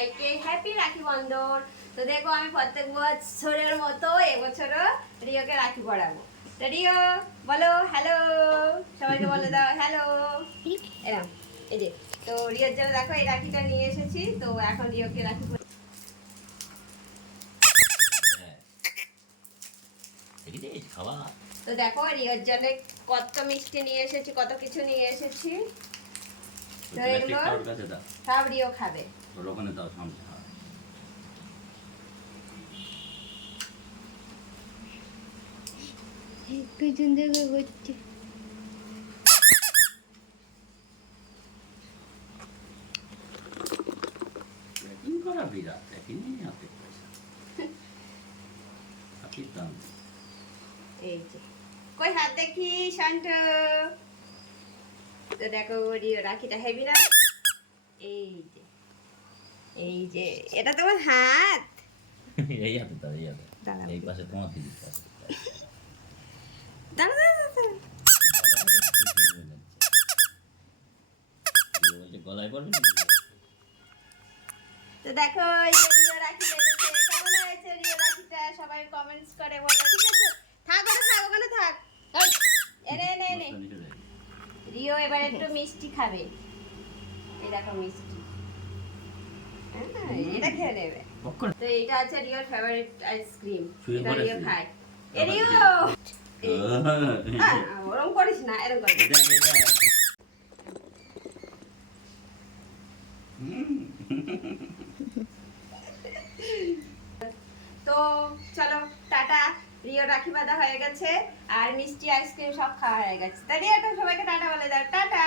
সবাইকে হ্যাপি রাখি বন্ধন। তো দেখো আমি প্রত্যেক বছরের মতো এবছরও রিওকে রাখি পরাবো। তো রিও বলো হ্যালো, সবাইকে বলে দাও হ্যালো। এরকম এই যে, তো রিওর জন্য দেখো এই রাখিটা নিয়ে এসেছি। তো এখন রিওকে রাখি তো দেখো রিওর জন্য কত মিষ্টি নিয়ে এসেছি, কত কিছু নিয়ে এসেছি। তো এগুলো সব রিও খাবে। ওখানে দাও সামনে। পিছন থেকে করছে। বিরাট দেখিনি হাতে পয়সা। এই যে কই হাত দেখি শান্ত। তো দেখো রিও রাখিটা হেভি না? এই যে, এই যে এটা তোমার হাত। এই হাতে দাও, এই হাতে। দাঁড়াও। এই পাশে তোমার দিদি পাশে। দাঁড়াও, দাঁড়াও, দাঁড়াও। গলায় পড়বে। তো দেখো এই যে রিও রাখি বেঁধেছে। কেমন হয়েছে রিও রাখিটা? সবাই কমেন্টস করে বলো, ঠিক আছে? থাক ওটা, থাক ওখানে থাক। এনে এনে এনে রিও এবার একটু মিষ্টি খাবে। এই দেখো মিষ্টি, এটা খেয়ে নেবে। তো এটা আছে রিওর ফেভারিট আইসক্রিম, এটা রিও খায়। এ রিও ওরকম করিস না, এরকম করিস। তো চলো টাটা। রিও রাখি বাঁধা হয়ে গেছে আর মিষ্টি আইসক্রিম সব খাওয়া হয়ে গেছে। তা রিও তো সবাইকে টাটা বলে দাও, টাটা।